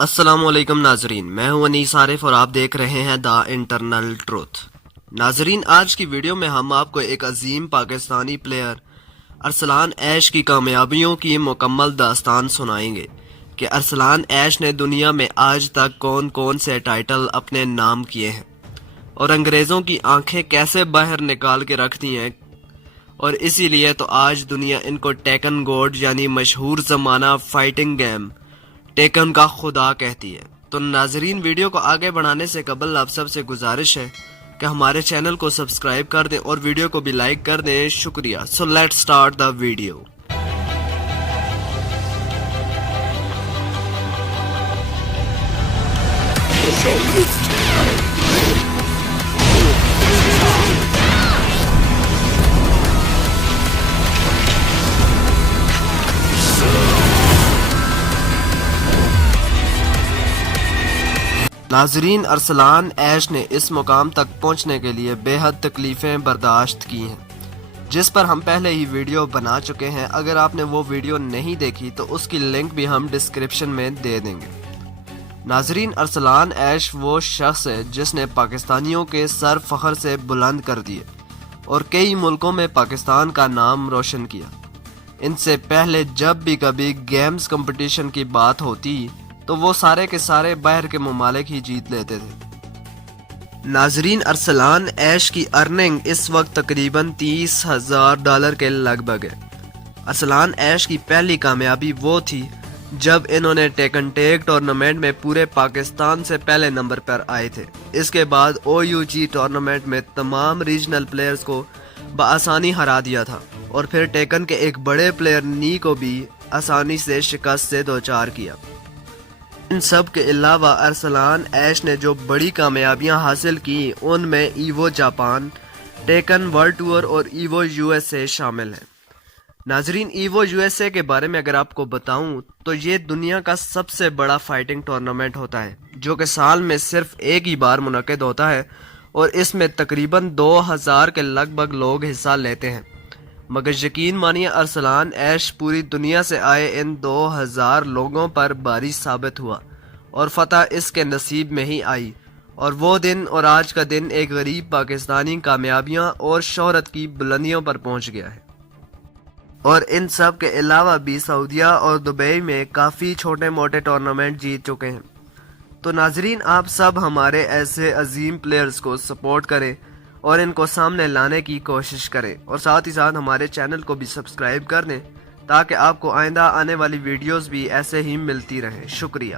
السلام علیکم ناظرین، میں ہوں انیس عارف اور آپ دیکھ رہے ہیں دا انٹرنل ٹروتھ۔ ناظرین، آج کی ویڈیو میں ہم آپ کو ایک عظیم پاکستانی پلیئر ارسلان ایش کی کامیابیوں کی مکمل داستان سنائیں گے کہ ارسلان ایش نے دنیا میں آج تک کون کون سے ٹائٹل اپنے نام کیے ہیں اور انگریزوں کی آنکھیں کیسے باہر نکال کے رکھتی ہیں، اور اسی لیے تو آج دنیا ان کو ٹیکن گوڈ یعنی مشہور زمانہ فائٹنگ گیم ٹیکن کا خدا کہتی ہے۔ تو ناظرین، ویڈیو کو آگے بڑھانے سے قبل آپ سب سے گزارش ہے کہ ہمارے چینل کو سبسکرائب کر دیں اور ویڈیو کو بھی لائک کر دیں۔ شکریہ۔ So let's start the video. ناظرین، ارسلان ایش نے اس مقام تک پہنچنے کے لیے بے حد تکلیفیں برداشت کی ہیں، جس پر ہم پہلے ہی ویڈیو بنا چکے ہیں۔ اگر آپ نے وہ ویڈیو نہیں دیکھی تو اس کی لنک بھی ہم ڈسکرپشن میں دے دیں گے۔ ناظرین، ارسلان ایش وہ شخص ہے جس نے پاکستانیوں کے سر فخر سے بلند کر دیے اور کئی ملکوں میں پاکستان کا نام روشن کیا۔ ان سے پہلے جب بھی کبھی گیمز کمپٹیشن کی بات ہوتی تو وہ سارے کے سارے باہر کے ممالک ہی جیت لیتے تھے۔ ناظرین، ارسلان ایش کی ارننگ اس وقت تقریباً $30,000 کے لگ بھگ ہے۔ ارسلان ایش کی پہلی کامیابی وہ تھی جب انہوں نے ٹیکن ٹیگ ٹورنامنٹ میں پورے پاکستان سے پہلے نمبر پر آئے تھے۔ اس کے بعد OUG ٹورنامنٹ میں تمام ریجنل پلیئرز کو بآسانی ہرا دیا تھا، اور پھر ٹیکن کے ایک بڑے پلیئر نی کو بھی آسانی سے شکست سے دوچار کیا۔ ان سب کے علاوہ ارسلان ایش نے جو بڑی کامیابیاں حاصل کی ان میں ایوو جاپان، ٹیکن ورلڈ ٹور اور ایوو USA شامل ہیں۔ ناظرین، ایوو USA کے بارے میں اگر آپ کو بتاؤں تو یہ دنیا کا سب سے بڑا فائٹنگ ٹورنامنٹ ہوتا ہے، جو کہ سال میں صرف ایک ہی بار منعقد ہوتا ہے، اور اس میں تقریباً 2000 کے لگ بھگ لوگ حصہ لیتے ہیں۔ مگر یقین مانیے، ارسلان ایش پوری دنیا سے آئے ان 2000 لوگوں پر باری ثابت ہوا، اور فتح اس کے نصیب میں ہی آئی، اور وہ دن اور آج کا دن ایک غریب پاکستانی کامیابیاں اور شہرت کی بلندیوں پر پہنچ گیا ہے۔ اور ان سب کے علاوہ بھی سعودیہ اور دبئی میں کافی چھوٹے موٹے ٹورنامنٹ جیت چکے ہیں۔ تو ناظرین، آپ سب ہمارے ایسے عظیم پلیئرز کو سپورٹ کریں اور ان کو سامنے لانے کی کوشش کریں، اور ساتھ ہی ساتھ ہمارے چینل کو بھی سبسکرائب کر دیں تاکہ آپ کو آئندہ آنے والی ویڈیوز بھی ایسے ہی ملتی رہیں۔ شکریہ۔